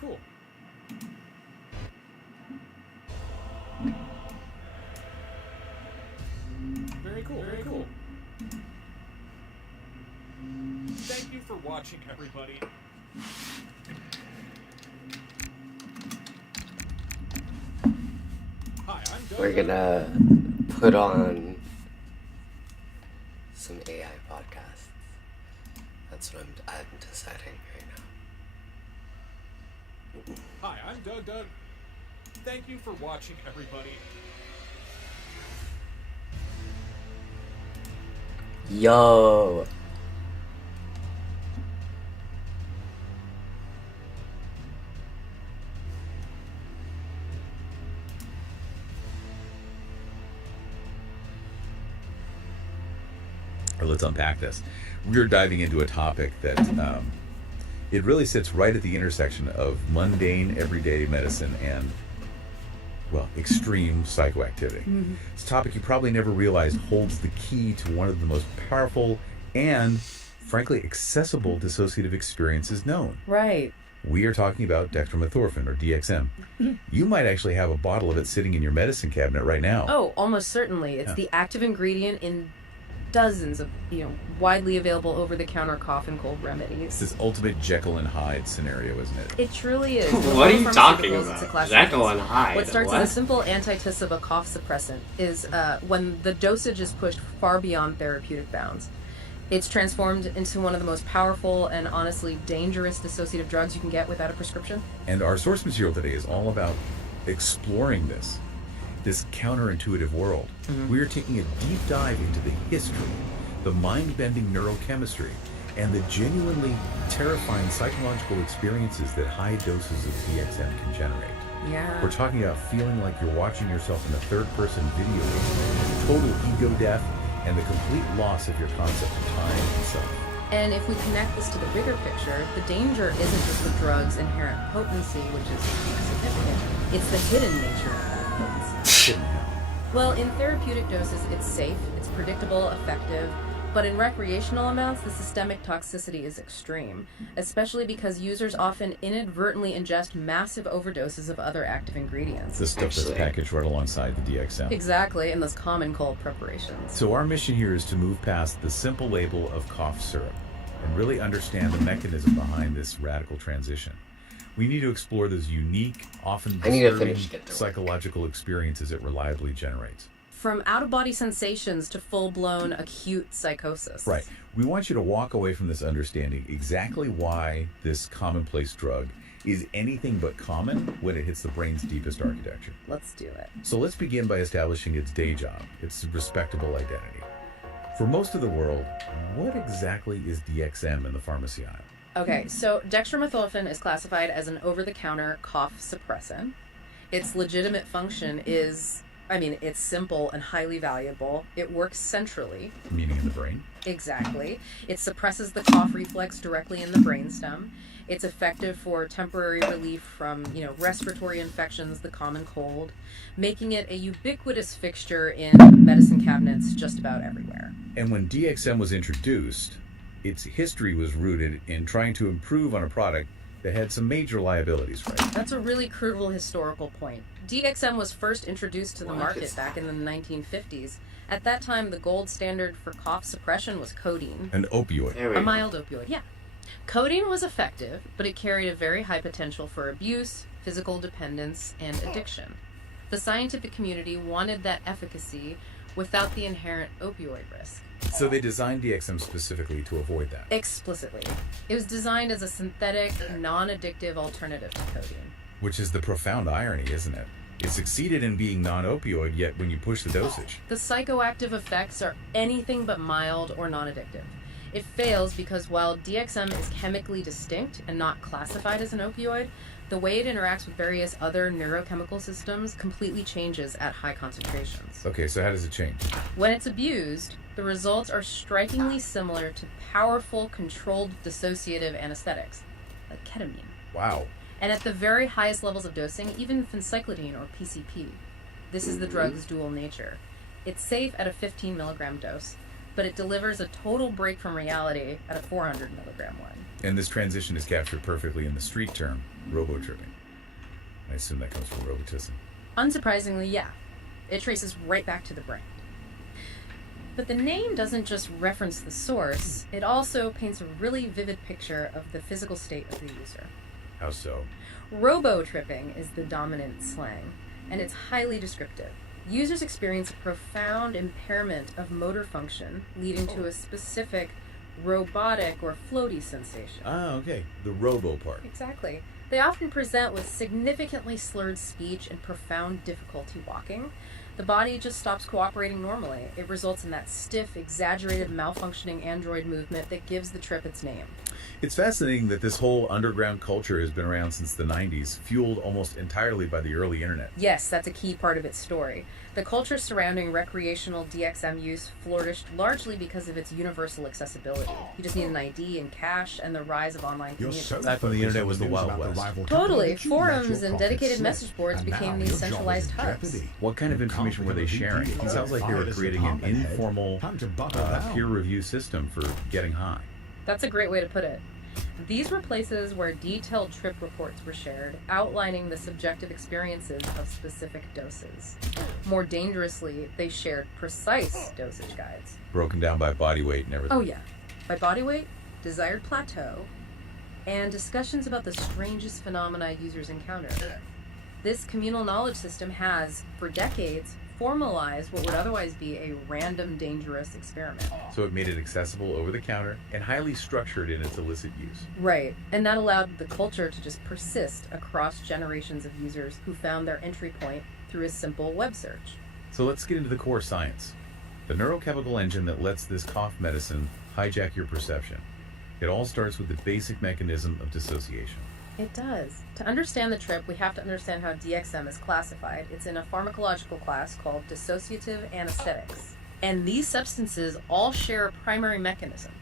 cool. Very cool. Very cool. Thank you for watching, everybody. Hi, I'm Doug. We're gonna put on some AI podcasts. That's what I'm deciding right now. Hi, I'm Doug. Thank you for watching, everybody. Yo! Let's unpack this. We're diving into a topic that it really sits right at the intersection of mundane, everyday medicine and, well, extreme psychoactivity. Mm-hmm. It's a topic you probably never realized holds the key to one of the most powerful and, frankly, accessible dissociative experiences known. Right. We are talking about dextromethorphan, or DXM. You might actually have a bottle of it sitting in your medicine cabinet right now. Oh, almost certainly. It's the active ingredient in dozens of, widely available over-the-counter cough and cold remedies. It's this ultimate Jekyll and Hyde scenario, isn't it? It truly is. What are you talking Pharmaceuticals, about? it's a class Jekyll of- and Hyde. What starts What? as a simple antitussive of a cough suppressant is when the dosage is pushed far beyond therapeutic bounds. It's transformed into one of the most powerful and honestly dangerous dissociative drugs you can get without a prescription. And our source material today is all about exploring this counterintuitive world. We are taking a deep dive into the history, the mind-bending neurochemistry, and the genuinely terrifying psychological experiences that high doses of DXM can generate. Yeah. We're talking about feeling like you're watching yourself in a third-person video game, total ego death, and the complete loss of your concept of time and self. And if we connect this to the bigger picture, the danger isn't just the drug's inherent potency, which is significant. It's the hidden nature of that potency. Hidden hell. Well, in therapeutic doses, it's safe, it's predictable, effective, but in recreational amounts, the systemic toxicity is extreme, especially because users often inadvertently ingest massive overdoses of other active ingredients. The stuff that's Actually. packaged right alongside the DXM. Exactly, in those common cold preparations. So our mission here is to move past the simple label of cough syrup and really understand the mechanism behind this radical transition. We need to explore those unique, often I need to disturbing finish, get to work. psychological experiences it reliably generates. From out-of-body sensations to full-blown acute psychosis. Right. We want you to walk away from this understanding exactly why this commonplace drug is anything but common when it hits the brain's deepest architecture. Let's do it. So let's begin by establishing its day job, its respectable identity. For most of the world, what exactly is DXM in the pharmacy aisle? Okay, so dextromethorphan is classified as an over-the-counter cough suppressant. Its legitimate function is, it's simple and highly valuable. It works centrally. Meaning in the brain? Exactly. It suppresses the cough reflex directly in the brainstem. It's effective for temporary relief from, respiratory infections, the common cold, making it a ubiquitous fixture in medicine cabinets just about everywhere. And when DXM was introduced, its history was rooted in trying to improve on a product that had some major liabilities, right? That's a really crucial historical point. DXM was first introduced to the What market is back in the 1950s. At that time, the gold standard for cough suppression was codeine. An opioid. There we A go. mild opioid, yeah. Codeine was effective, but it carried a very high potential for abuse, physical dependence, and addiction. The scientific community wanted that efficacy without the inherent opioid risk. So they designed DXM specifically to avoid that. Explicitly. It was designed as a synthetic, non-addictive alternative to codeine. Which is the profound irony, isn't it? It succeeded in being non-opioid, yet when you push the dosage. The psychoactive effects are anything but mild or non-addictive. It fails because while DXM is chemically distinct and not classified as an opioid, the way it interacts with various other neurochemical systems completely changes at high concentrations. Okay, so how does it change? When it's abused, the results are strikingly similar to powerful, controlled dissociative anesthetics, like ketamine. Wow. And at the very highest levels of dosing, even phencyclidine or PCP. This is the drug's dual nature. It's safe at a 15 milligram dose, but it delivers a total break from reality at a 400 milligram one. And this transition is captured perfectly in the street term, robo-tripping. I assume that comes from robotism. Unsurprisingly, yeah. It traces right back to the brand. But the name doesn't just reference the source, it also paints a really vivid picture of the physical state of the user. How so? Robo-tripping is the dominant slang, and it's highly descriptive. Users experience a profound impairment of motor function, leading to a specific robotic or floaty sensation. Ah, okay. The robo part. Exactly. They often present with significantly slurred speech and profound difficulty walking. The body just stops cooperating normally. It results in that stiff, exaggerated, malfunctioning android movement that gives the trip its name. It's fascinating that this whole underground culture has been around since the 90s, fueled almost entirely by the early internet. Yes, that's a key part of its story. The culture surrounding recreational DXM use flourished largely because of its universal accessibility. You just need an ID and cash, and the rise of online communities. Back when the internet was the Wild West. Totally. Forums and dedicated message boards became these centralized hubs. What kind of information were they sharing? It sounds like they were creating an informal peer review system for getting high. That's a great way to put it. These were places where detailed trip reports were shared, outlining the subjective experiences of specific doses. More dangerously, they shared precise dosage guides. Broken down by body weight and everything. Oh yeah, by body weight, desired plateau, and discussions about the strangest phenomena users encounter. This communal knowledge system has, for decades, formalized what would otherwise be a random dangerous experiment. So it made it accessible over the counter and highly structured in its illicit use. Right, and that allowed the culture to just persist across generations of users who found their entry point through a simple web search. So let's get into the core science. The neurochemical engine that lets this cough medicine hijack your perception. It all starts with the basic mechanism of dissociation. It does. To understand the trip, we have to understand how DXM is classified. It's in a pharmacological class called dissociative anesthetics. And these substances all share a primary mechanism.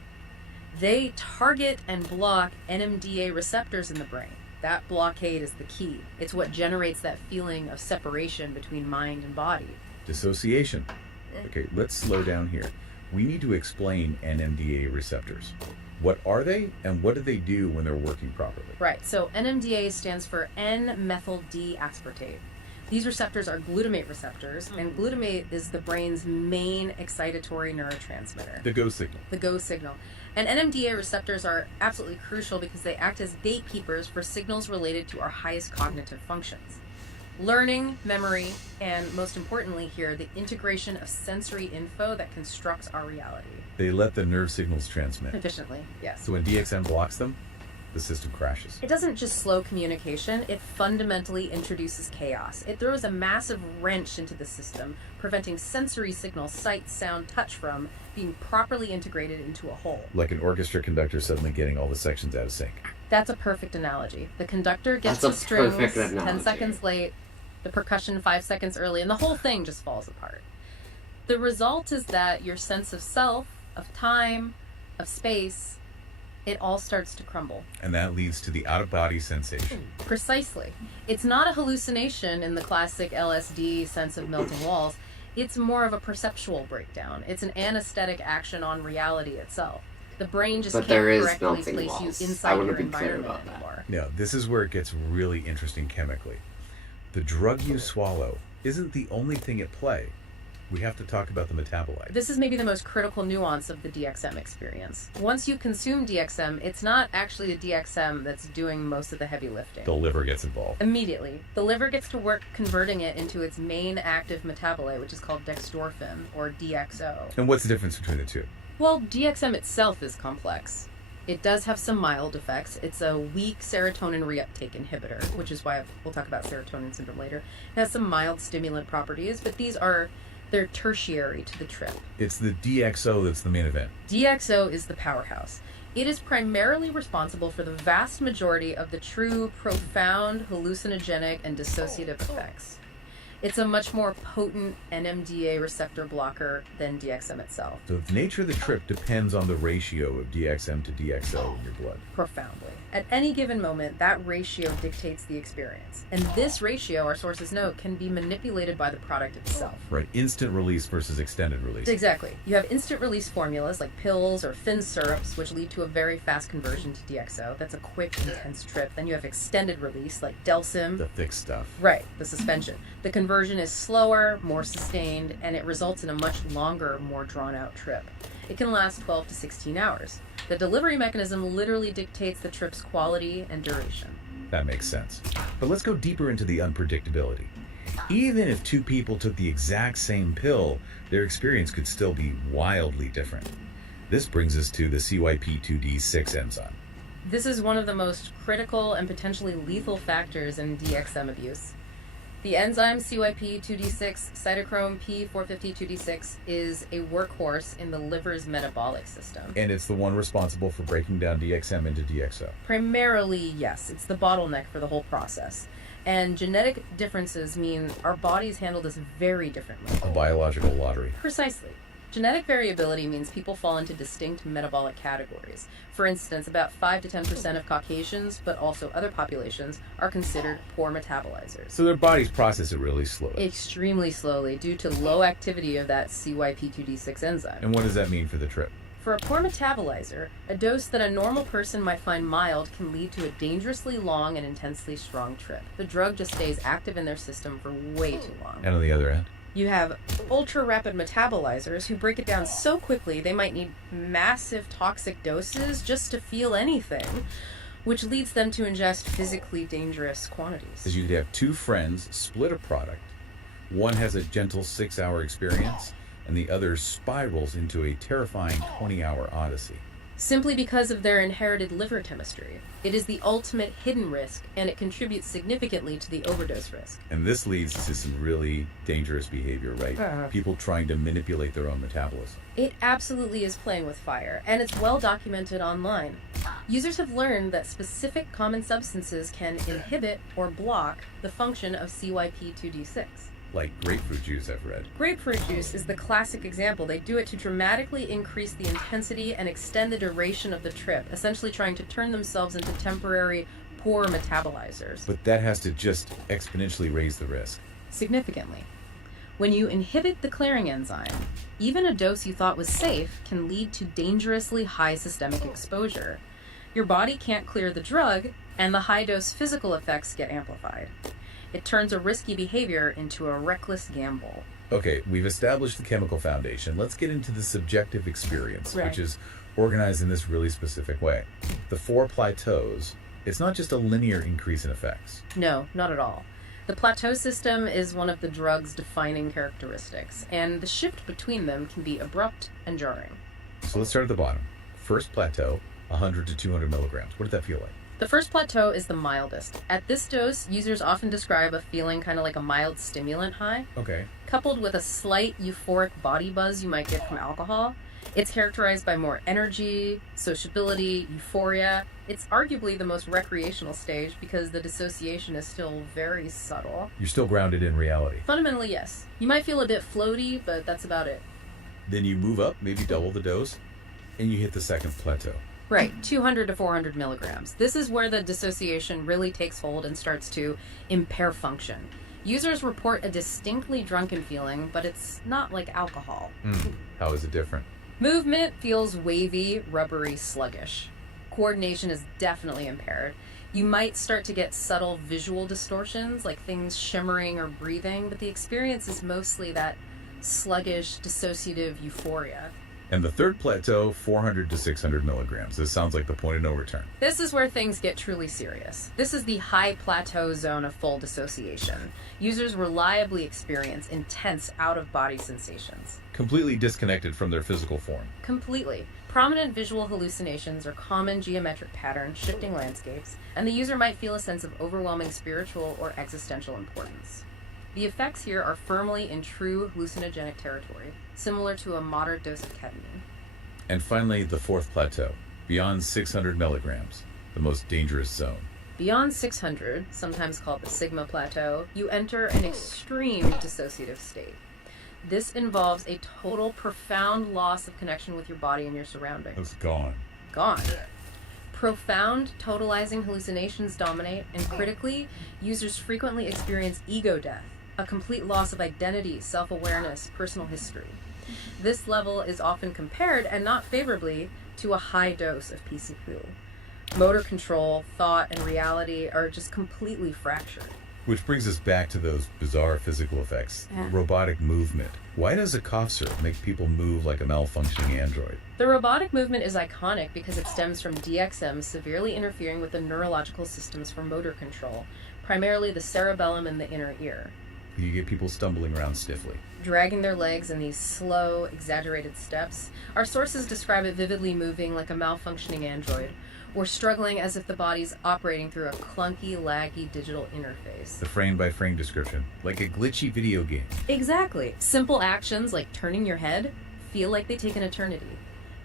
They target and block NMDA receptors in the brain. That blockade is the key. It's what generates that feeling of separation between mind and body. Dissociation. Okay, let's slow down here. We need to explain NMDA receptors. What are they, and what do they do when they're working properly? Right, so NMDA stands for N-methyl D-aspartate. These receptors are glutamate receptors, and glutamate is the brain's main excitatory neurotransmitter. The go signal. The go signal. And NMDA receptors are absolutely crucial because they act as gatekeepers for signals related to our highest cognitive functions. Learning, memory, and most importantly here, the integration of sensory info that constructs our reality. They let the nerve signals transmit. Efficiently, yes. So when DXM blocks them, the system crashes. It doesn't just slow communication, it fundamentally introduces chaos. It throws a massive wrench into the system, preventing sensory signals, sight, sound, touch from being properly integrated into a whole. Like an orchestra conductor suddenly getting all the sections out of sync. That's a perfect analogy. The conductor gets the That's a strings perfect 10 analogy. seconds late, the percussion 5 seconds early, and the whole thing just falls apart. The result is that your sense of self, of time, of space, it all starts to crumble. And that leads to the out-of-body sensation. Precisely. It's not a hallucination in the classic LSD sense of melting walls. It's more of a perceptual breakdown. It's an anesthetic action on reality itself. The brain just But can't there is correctly melting place walls. you I inside wanna your be clear environment about that. anymore. Now, this is where it gets really interesting chemically. The drug you swallow isn't the only thing at play. We have to talk about the metabolite. This is maybe the most critical nuance of the DXM experience. Once you consume DXM, it's not actually the DXM that's doing most of the heavy lifting. The liver gets involved. Immediately, the liver gets to work converting it into its main active metabolite, which is called dextrorphin, or DXO. And what's the difference between the two? Well, DXM itself is complex. It does have some mild effects. It's a weak serotonin reuptake inhibitor, which is why we'll talk about serotonin syndrome later. It has some mild stimulant properties, but they're tertiary to the trip. It's the DXO that's the main event. DXO is the powerhouse. It is primarily responsible for the vast majority of the true, profound, hallucinogenic, and dissociative effects. It's a much more potent NMDA receptor blocker than DXM itself. So the nature of the trip depends on the ratio of DXM to DXO in your blood. Profoundly. At any given moment, that ratio dictates the experience. And this ratio, our sources note, can be manipulated by the product itself. Right, instant release versus extended release. Exactly. You have instant release formulas like pills or thin syrups, which lead to a very fast conversion to DXO. That's a quick, intense trip. Then you have extended release like Delsym. The thick stuff. Right, the suspension. The conversion is slower, more sustained, and it results in a much longer, more drawn-out trip. It can last 12 to 16 hours. The delivery mechanism literally dictates the trip's quality and duration. That makes sense. But let's go deeper into the unpredictability. Even if two people took the exact same pill, their experience could still be wildly different. This brings us to the CYP2D6 enzyme. This is one of the most critical and potentially lethal factors in DXM abuse. The enzyme CYP2D6, cytochrome P450-2D6, is a workhorse in the liver's metabolic system. And it's the one responsible for breaking down DXM into DXO. Primarily, yes, it's the bottleneck for the whole process. And genetic differences mean our bodies handle this very differently. A biological lottery. Precisely. Genetic variability means people fall into distinct metabolic categories. For instance, about 5 to 10% of Caucasians, but also other populations, are considered poor metabolizers. So their bodies process it really slowly. Extremely slowly due to low activity of that CYP2D6 enzyme. And what does that mean for the trip? For a poor metabolizer, a dose that a normal person might find mild can lead to a dangerously long and intensely strong trip. The drug just stays active in their system for way too long. And on the other end? You have ultra-rapid metabolizers who break it down so quickly they might need massive toxic doses just to feel anything, which leads them to ingest physically dangerous quantities. Is you could have two friends split a product. One has a gentle 6-hour experience, and the other spirals into a terrifying 20-hour odyssey. Simply because of their inherited liver chemistry. It is the ultimate hidden risk, and it contributes significantly to the overdose risk. And this leads to some really dangerous behavior, right? People trying to manipulate their own metabolism. It absolutely is playing with fire, and it's well documented online. Users have learned that specific common substances can inhibit or block the function of CYP2D6. Like grapefruit juice, I've read. Grapefruit juice is the classic example. They do it to dramatically increase the intensity and extend the duration of the trip, essentially trying to turn themselves into temporary poor metabolizers. But that has to just exponentially raise the risk. Significantly. When you inhibit the clearing enzyme, even a dose you thought was safe can lead to dangerously high systemic exposure. Your body can't clear the drug, and the high-dose physical effects get amplified. It turns a risky behavior into a reckless gamble. Okay, we've established the chemical foundation. Let's get into the subjective experience, Right. which is organized in this really specific way. The 4 plateaus, it's not just a linear increase in effects. No, not at all. The plateau system is one of the drug's defining characteristics, and the shift between them can be abrupt and jarring. So let's start at the bottom. First plateau, 100 to 200 milligrams. What did that feel like? The first plateau is the mildest. At this dose, users often describe a feeling kind of like a mild stimulant high, Okay. coupled with a slight euphoric body buzz you might get from alcohol. It's characterized by more energy, sociability, euphoria. It's arguably the most recreational stage because the dissociation is still very subtle. You're still grounded in reality. Fundamentally, yes. You might feel a bit floaty, but that's about it. Then you move up, maybe double the dose, and you hit the second plateau. Right, 200 to 400 milligrams. This is where the dissociation really takes hold and starts to impair function. Users report a distinctly drunken feeling, but it's not like alcohol. How is it different? Movement feels wavy, rubbery, sluggish. Coordination is definitely impaired. You might start to get subtle visual distortions, like things shimmering or breathing, but the experience is mostly that sluggish, dissociative euphoria. And the third plateau, 400 to 600 milligrams. This sounds like the point of no return. This is where things get truly serious. This is the high plateau zone of full dissociation. Users reliably experience intense out-of-body sensations. Completely disconnected from their physical form. Completely. Prominent visual hallucinations are common geometric patterns, shifting landscapes, and the user might feel a sense of overwhelming spiritual or existential importance. The effects here are firmly in true hallucinogenic territory, similar to a moderate dose of ketamine. And finally, the fourth plateau, beyond 600 milligrams, the most dangerous zone. Beyond 600, sometimes called the sigma plateau, you enter an extreme dissociative state. This involves a total, profound loss of connection with your body and your surroundings. It's gone. Gone. Profound, totalizing hallucinations dominate, and critically, users frequently experience ego death, a complete loss of identity, self-awareness, personal history. This level is often compared, and not favorably, to a high dose of PCP. Motor control, thought, and reality are just completely fractured. Which brings us back to those bizarre physical effects. Yeah. Robotic movement. Why does a cough syrup make people move like a malfunctioning android? The robotic movement is iconic because it stems from DXM severely interfering with the neurological systems for motor control, primarily the cerebellum and the inner ear. You get people stumbling around stiffly. Dragging their legs in these slow, exaggerated steps. Our sources describe it vividly moving like a malfunctioning android, or struggling as if the body's operating through a clunky, laggy digital interface. The frame-by-frame description. Like a glitchy video game. Exactly. Simple actions like turning your head feel like they take an eternity.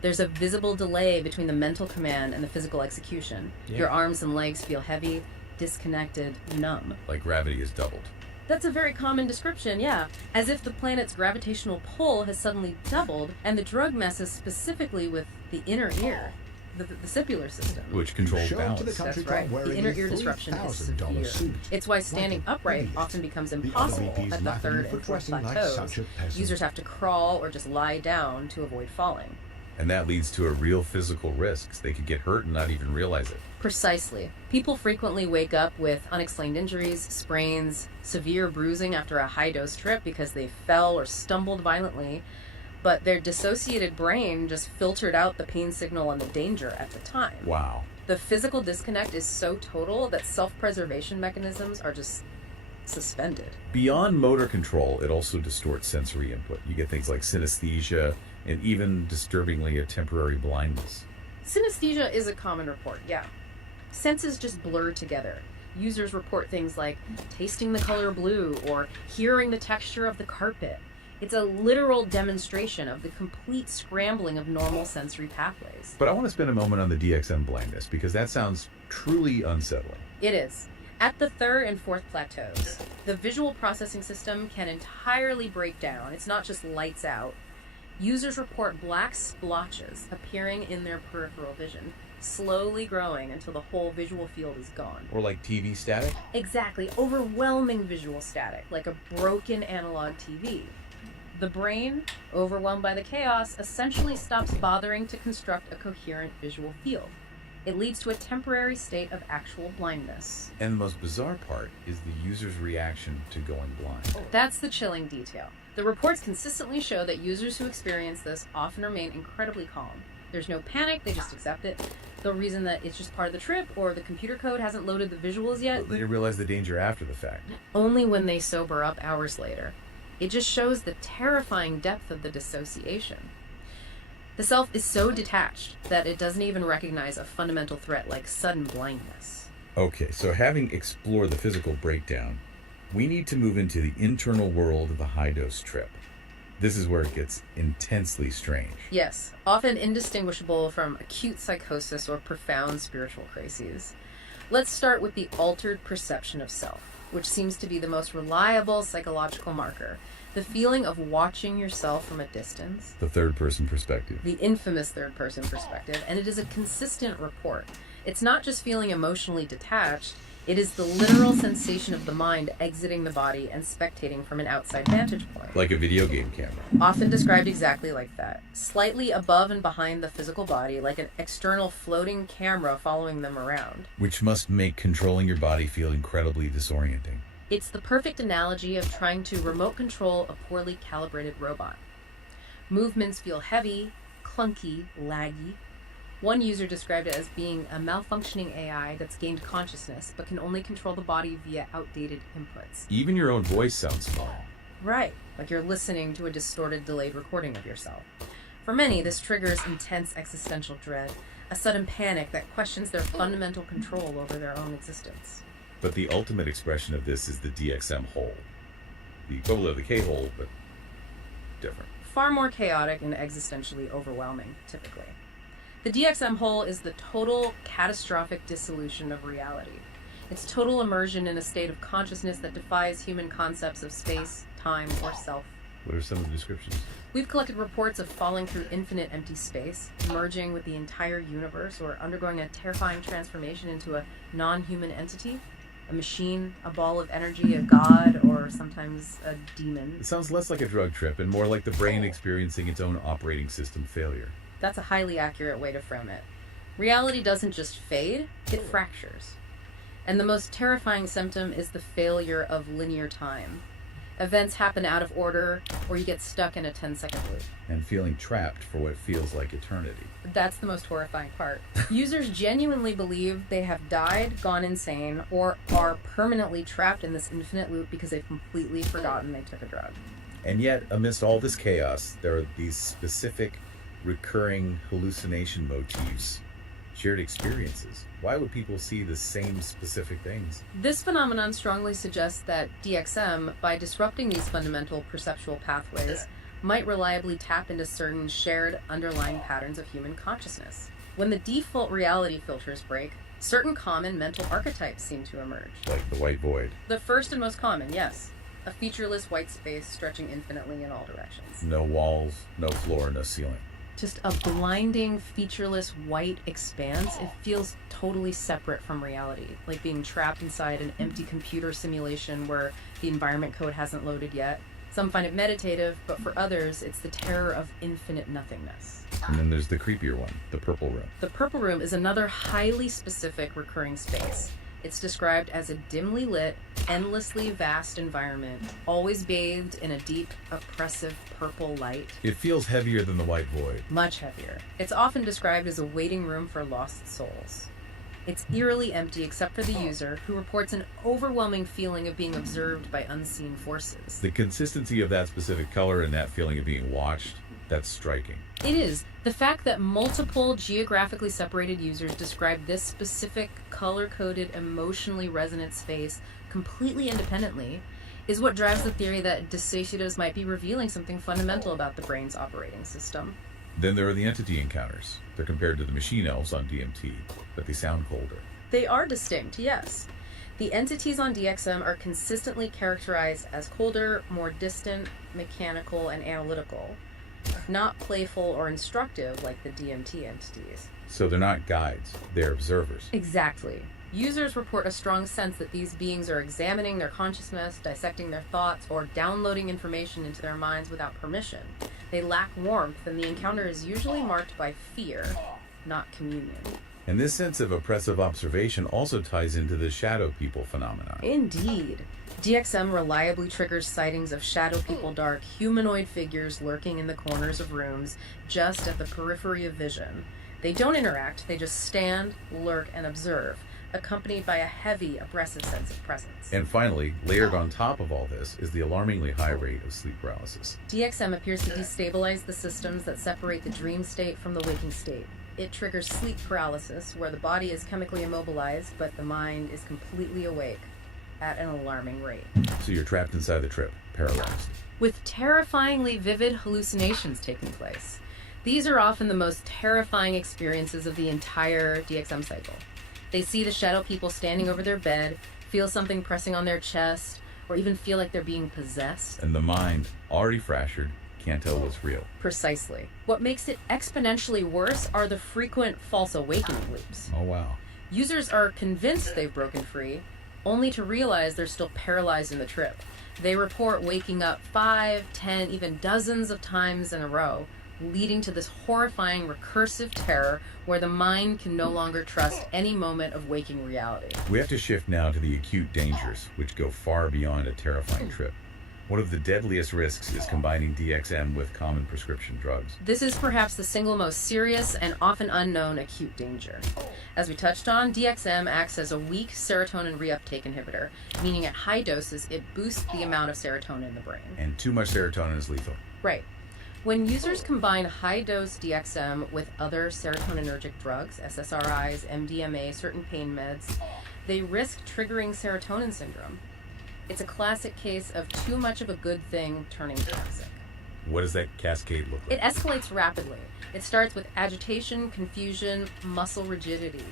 There's a visible delay between the mental command and the physical execution. Yeah. Your arms and legs feel heavy, disconnected, numb. Like gravity is doubled. That's a very common description, yeah. As if the planet's gravitational pull has suddenly doubled, and the drug messes specifically with the inner ear, the vestibular system. Which controls Show up to the balance. country That's right. club The wearing inner a ear disruption is $3,000 severe. suit. It's why standing Like an upright idiot. often becomes The other impossible VPs at the laughing third for and fourth dressing like plateaus. such a peasant. Users have to crawl or just lie down to avoid falling. And that leads to a real physical risk. They could get hurt and not even realize it. Precisely. People frequently wake up with unexplained injuries, sprains, severe bruising after a high-dose trip because they fell or stumbled violently, but their dissociated brain just filtered out the pain signal and the danger at the time. Wow. The physical disconnect is so total that self-preservation mechanisms are just suspended. Beyond motor control, it also distorts sensory input. You get things like synesthesia and even, disturbingly, a temporary blindness. Synesthesia is a common report, yeah. Senses just blur together. Users report things like tasting the color blue or hearing the texture of the carpet. It's a literal demonstration of the complete scrambling of normal sensory pathways. But I want to spend a moment on the DXM blindness because that sounds truly unsettling. It is. At the third and fourth plateaus, the visual processing system can entirely break down. It's not just lights out. Users report black splotches appearing in their peripheral vision, slowly growing until the whole visual field is gone. Or like TV static? Exactly. Overwhelming visual static, like a broken analog TV. The brain, overwhelmed by the chaos, essentially stops bothering to construct a coherent visual field. It leads to a temporary state of actual blindness. And the most bizarre part is the user's reaction to going blind. That's the chilling detail. The reports consistently show that users who experience this often remain incredibly calm. There's no panic, they just accept it. The reason that it's just part of the trip or the computer code hasn't loaded the visuals yet, They realize the danger after the fact. only when they sober up hours later. It just shows the terrifying depth of the dissociation. The self is so detached that it doesn't even recognize a fundamental threat like sudden blindness. Okay, so having explored the physical breakdown, we need to move into the internal world of the high-dose trip. This is where it gets intensely strange. Yes, often indistinguishable from acute psychosis or profound spiritual crises. Let's start with the altered perception of self, which seems to be the most reliable psychological marker. The feeling of watching yourself from a distance, The third-person perspective. the infamous third-person perspective, and it is a consistent report. It's not just feeling emotionally detached, it is the literal sensation of the mind exiting the body and spectating from an outside vantage point. Like a video game camera. Often described exactly like that. Slightly above and behind the physical body, like an external floating camera following them around. Which must make controlling your body feel incredibly disorienting. It's the perfect analogy of trying to remote control a poorly calibrated robot. Movements feel heavy, clunky, laggy. One user described it as being a malfunctioning AI that's gained consciousness but can only control the body via outdated inputs. Even your own voice sounds small. Right, like you're listening to a distorted, delayed recording of yourself. For many, this triggers intense existential dread, a sudden panic that questions their fundamental control over their own existence. But the ultimate expression of this is the DXM hole. The equivalent of the K-hole, but different. Far more chaotic and existentially overwhelming, typically. The DXM hole is the total catastrophic dissolution of reality. It's total immersion in a state of consciousness that defies human concepts of space, time, or self. What are some of the descriptions? We've collected reports of falling through infinite empty space, merging with the entire universe, or undergoing a terrifying transformation into a non-human entity, a machine, a ball of energy, a god, or sometimes a demon. It sounds less like a drug trip and more like the brain experiencing its own operating system failure. That's a highly accurate way to frame it. Reality doesn't just fade, it fractures. And the most terrifying symptom is the failure of linear time. Events happen out of order, or you get stuck in a 10-second loop. And feeling trapped for what feels like eternity. That's the most horrifying part. Users genuinely believe they have died, gone insane, or are permanently trapped in this infinite loop because they've completely forgotten they took a drug. And yet, amidst all this chaos, there are these specific, recurring hallucination motifs, shared experiences. Why would people see the same specific things? This phenomenon strongly suggests that DXM, by disrupting these fundamental perceptual pathways, might reliably tap into certain shared underlying patterns of human consciousness. When the default reality filters break, certain common mental archetypes seem to emerge. Like the white void. The first and most common, yes. A featureless white space stretching infinitely in all directions. No walls, no floor, no ceiling. Just a blinding, featureless white expanse. It feels totally separate from reality, like being trapped inside an empty computer simulation where the environment code hasn't loaded yet. Some find it meditative, but for others, it's the terror of infinite nothingness. And then there's the creepier one, the purple room. The purple room is another highly specific recurring space. It's described as a dimly lit, endlessly vast environment, always bathed in a deep, oppressive purple light. It feels heavier than the white void. Much heavier. It's often described as a waiting room for lost souls. It's eerily empty except for the user, who reports an overwhelming feeling of being observed by unseen forces. The consistency of that specific color and that feeling of being watched, that's striking. It is. The fact that multiple geographically separated users describe this specific color-coded, emotionally resonant space completely independently is what drives the theory that dissociatives might be revealing something fundamental about the brain's operating system. Then there are the entity encounters. They're compared to the machine elves on DMT, but they sound colder. They are distinct, yes. The entities on DXM are consistently characterized as colder, more distant, mechanical, and analytical, not playful or instructive like the DMT entities. So they're not guides, they're observers. Exactly. Users report a strong sense that these beings are examining their consciousness, dissecting their thoughts, or downloading information into their minds without permission. They lack warmth, and the encounter is usually marked by fear, not communion. And this sense of oppressive observation also ties into the shadow people phenomenon. Indeed. DXM reliably triggers sightings of shadow people, dark, humanoid figures lurking in the corners of rooms, just at the periphery of vision. They don't interact, they just stand, lurk, and observe, accompanied by a heavy, oppressive sense of presence. And finally, layered on top of all this is the alarmingly high rate of sleep paralysis. DXM appears to destabilize the systems that separate the dream state from the waking state. It triggers sleep paralysis, where the body is chemically immobilized, but the mind is completely awake at an alarming rate. So you're trapped inside the trip, paralyzed. With terrifyingly vivid hallucinations taking place. These are often the most terrifying experiences of the entire DXM cycle. They see the shadow people standing over their bed, feel something pressing on their chest, or even feel like they're being possessed. And the mind, already fractured, can't tell what's real. Precisely. What makes it exponentially worse are the frequent false awakening loops. Oh, wow. Users are convinced they've broken free, only to realize they're still paralyzed in the trip. They report waking up 5, 10, even dozens of times in a row, leading to this horrifying recursive terror where the mind can no longer trust any moment of waking reality. We have to shift now to the acute dangers, which go far beyond a terrifying trip. One of the deadliest risks is combining DXM with common prescription drugs. This is perhaps the single most serious and often unknown acute danger. As we touched on, DXM acts as a weak serotonin reuptake inhibitor, meaning at high doses it boosts the amount of serotonin in the brain. And too much serotonin is lethal. Right. When users combine high-dose DXM with other serotoninergic drugs, SSRIs, MDMA, certain pain meds, they risk triggering serotonin syndrome. It's a classic case of too much of a good thing turning toxic. What does that cascade look like? It escalates rapidly. It starts with agitation, confusion, muscle rigidity.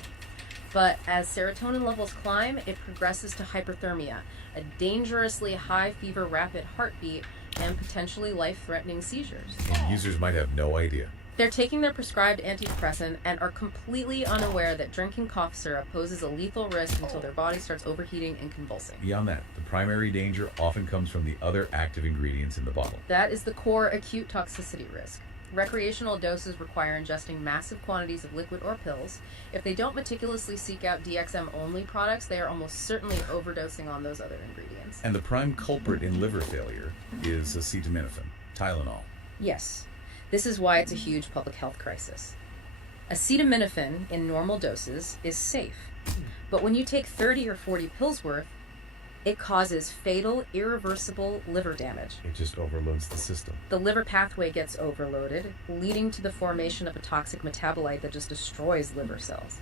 But as serotonin levels climb, it progresses to hyperthermia, a dangerously high fever, rapid heartbeat, and potentially life-threatening seizures. And users might have no idea. They're taking their prescribed antidepressant and are completely unaware that drinking cough syrup poses a lethal risk until their body starts overheating and convulsing. Beyond that, the primary danger often comes from the other active ingredients in the bottle. That is the core acute toxicity risk. Recreational doses require ingesting massive quantities of liquid or pills. If they don't meticulously seek out DXM-only products, they are almost certainly overdosing on those other ingredients. And the prime culprit in liver failure is acetaminophen, Tylenol. Yes, this is why it's a huge public health crisis. Acetaminophen in normal doses is safe, but when you take 30 or 40 pills worth, it causes fatal, irreversible liver damage. It just overloads the system. The liver pathway gets overloaded, leading to the formation of a toxic metabolite that just destroys liver cells.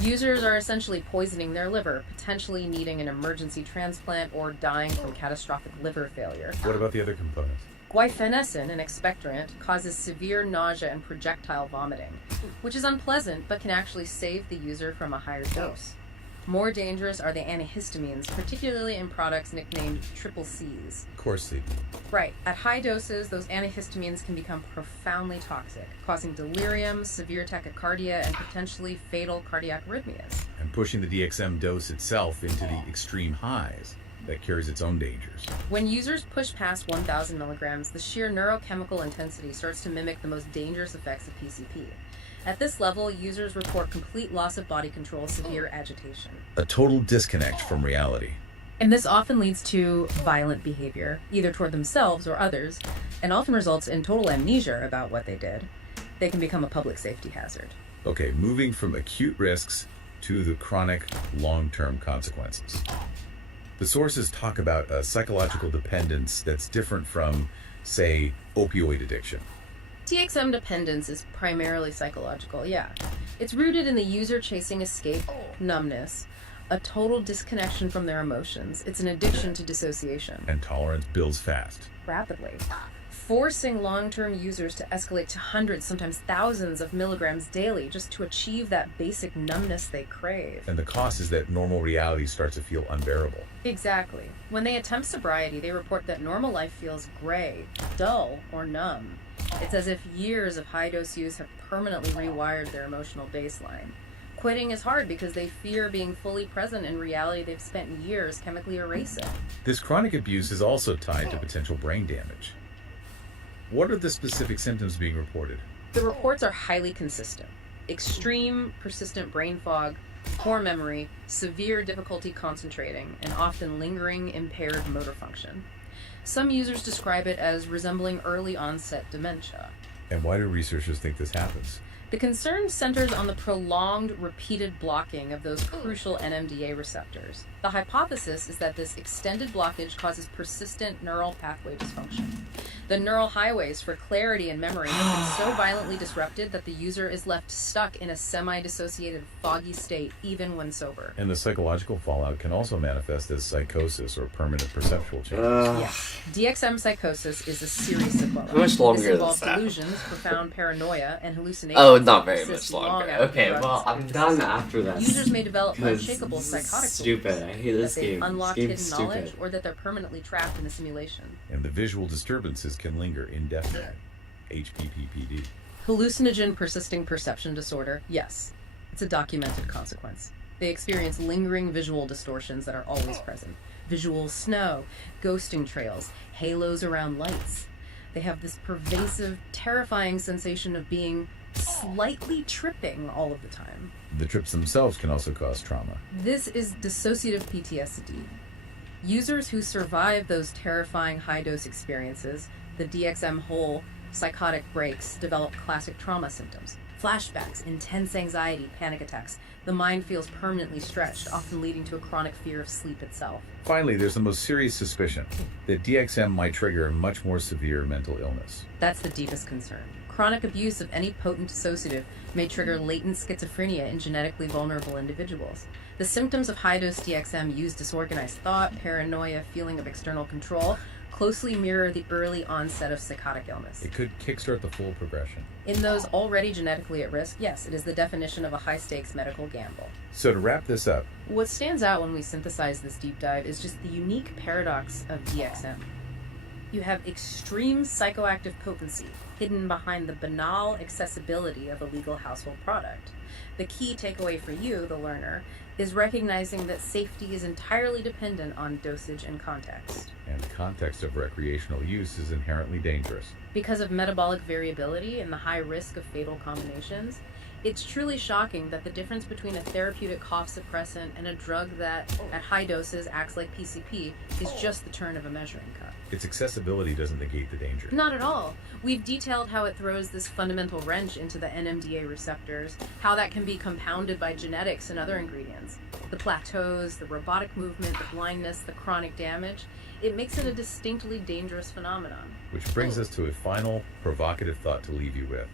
Users are essentially poisoning their liver, potentially needing an emergency transplant or dying from catastrophic liver failure. What about the other components? Guaifenesin, an expectorant, causes severe nausea and projectile vomiting, which is unpleasant but can actually save the user from a higher dose. More dangerous are the antihistamines, particularly in products nicknamed triple Cs. Corsi. Right. At high doses, those antihistamines can become profoundly toxic, causing delirium, severe tachycardia, and potentially fatal cardiac arrhythmias. And pushing the DXM dose itself into the extreme highs that carries its own dangers. When users push past 1,000 milligrams, the sheer neurochemical intensity starts to mimic the most dangerous effects of PCP. At this level, users report complete loss of body control, severe agitation. A total disconnect from reality. And this often leads to violent behavior, either toward themselves or others, and often results in total amnesia about what they did. They can become a public safety hazard. Okay, moving from acute risks to the chronic long-term consequences. The sources talk about a psychological dependence that's different from, say, opioid addiction. DXM dependence is primarily psychological, yeah. It's rooted in the user chasing escape, numbness, a total disconnection from their emotions. It's an addiction to dissociation. And tolerance builds fast. Rapidly. Forcing long-term users to escalate to hundreds, sometimes thousands of milligrams daily just to achieve that basic numbness they crave. And the cost is that normal reality starts to feel unbearable. Exactly. When they attempt sobriety, they report that normal life feels gray, dull, or numb. It's as if years of high-dose use have permanently rewired their emotional baseline. Quitting is hard because they fear being fully present in reality they've spent years chemically erasing. This chronic abuse is also tied to potential brain damage. What are the specific symptoms being reported? The reports are highly consistent. Extreme, persistent brain fog, poor memory, severe difficulty concentrating, and often lingering impaired motor function. Some users describe it as resembling early onset dementia. And why do researchers think this happens? The concern centers on the prolonged, repeated blocking of those crucial NMDA receptors. The hypothesis is that this extended blockage causes persistent neural pathway dysfunction. The neural highways for clarity and memory have been so violently disrupted that the user is left stuck in a semi-dissociated, foggy state even when sober. And the psychological fallout can also manifest as psychosis or permanent perceptual changes. Yeah. DXM psychosis is a serious sequela. How much longer This is involves that? delusions, profound paranoia, and hallucinations. Oh, not very persist much long longer. after Okay, drugs well, have I'm been done tested. after that. Users may develop 'Cause unshakable this is psychotic stupid. beliefs I hate this that they've game. unlocked This hidden game's knowledge, stupid. or that they're permanently trapped in a simulation. And the visual disturbances can linger indefinitely. HPPPD. Hallucinogen persisting perception disorder, yes, it's a documented consequence. They experience lingering visual distortions that are always present. Visual snow, ghosting trails, halos around lights. They have this pervasive, terrifying sensation of being slightly tripping all of the time. The trips themselves can also cause trauma. This is dissociative PTSD. Users who survive those terrifying high-dose experiences, the DXM whole psychotic breaks, develop classic trauma symptoms. Flashbacks, intense anxiety, panic attacks. The mind feels permanently stretched, often leading to a chronic fear of sleep itself. Finally, there's the most serious suspicion that DXM might trigger a much more severe mental illness. That's the deepest concern. Chronic abuse of any potent dissociative may trigger latent schizophrenia in genetically vulnerable individuals. The symptoms of high-dose DXM use disorganized thought, paranoia, feeling of external control, closely mirror the early onset of psychotic illness. It could kickstart the full progression. In those already genetically at risk, yes, it is the definition of a high-stakes medical gamble. So to wrap this up, What stands out when we synthesize this deep dive is just the unique paradox of DXM. You have extreme psychoactive potency hidden behind the banal accessibility of a legal household product. The key takeaway for you, the learner, is recognizing that safety is entirely dependent on dosage and context. and the context of recreational use is inherently dangerous. Because of metabolic variability and the high risk of fatal combinations, it's truly shocking that the difference between a therapeutic cough suppressant and a drug that, at high doses, acts like PCP is just the turn of a measuring cup. Its accessibility doesn't negate the danger. Not at all. We've detailed how it throws this fundamental wrench into the NMDA receptors, how that can be compounded by genetics and other ingredients. The plateaus, the robotic movement, the blindness, the chronic damage. It makes it a distinctly dangerous phenomenon. Which brings us to a final provocative thought to leave you with.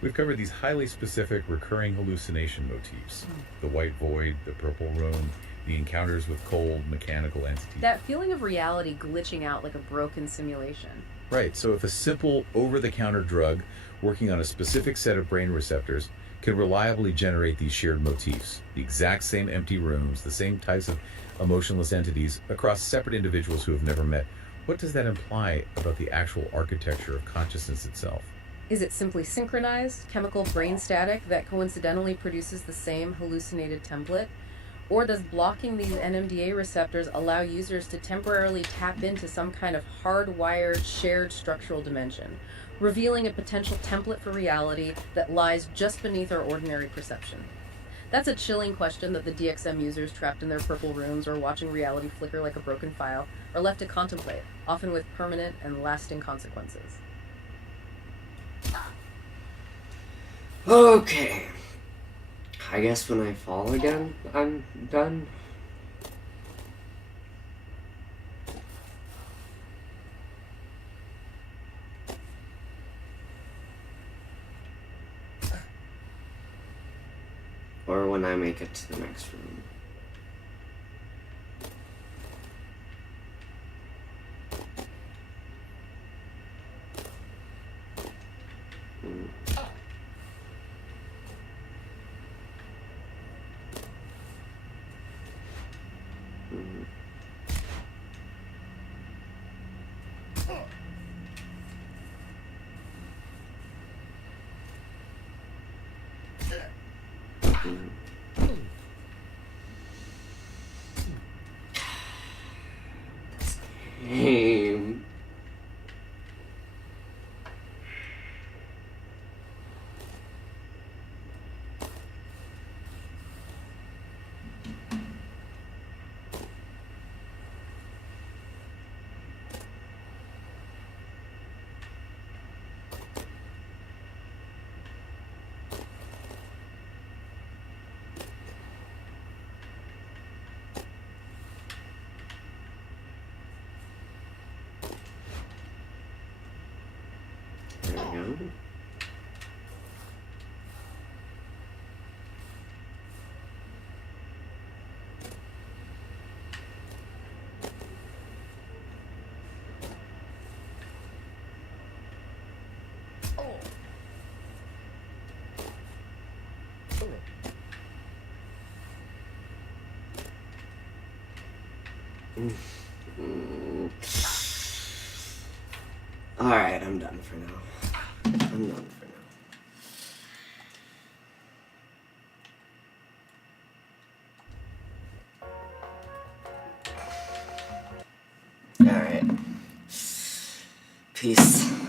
We've covered these highly specific recurring hallucination motifs. The white void, the purple room, the encounters with cold, mechanical entities. That feeling of reality glitching out like a broken simulation. Right, so if a simple over-the-counter drug working on a specific set of brain receptors can reliably generate these shared motifs, the exact same empty rooms, the same types of emotionless entities across separate individuals who have never met, what does that imply about the actual architecture of consciousness itself? Is it simply synchronized, chemical brain static that coincidentally produces the same hallucinated template? Or does blocking these NMDA receptors allow users to temporarily tap into some kind of hardwired shared structural dimension, revealing a potential template for reality that lies just beneath our ordinary perception? That's a chilling question that the DXM users trapped in their purple rooms or watching reality flicker like a broken file are left to contemplate, often with permanent and lasting consequences. Okay. I guess when I fall again, I'm done. Or when I make it to the next room. This game. There we go. Alright, I'm done for now. I'm done for now. Alright. Peace.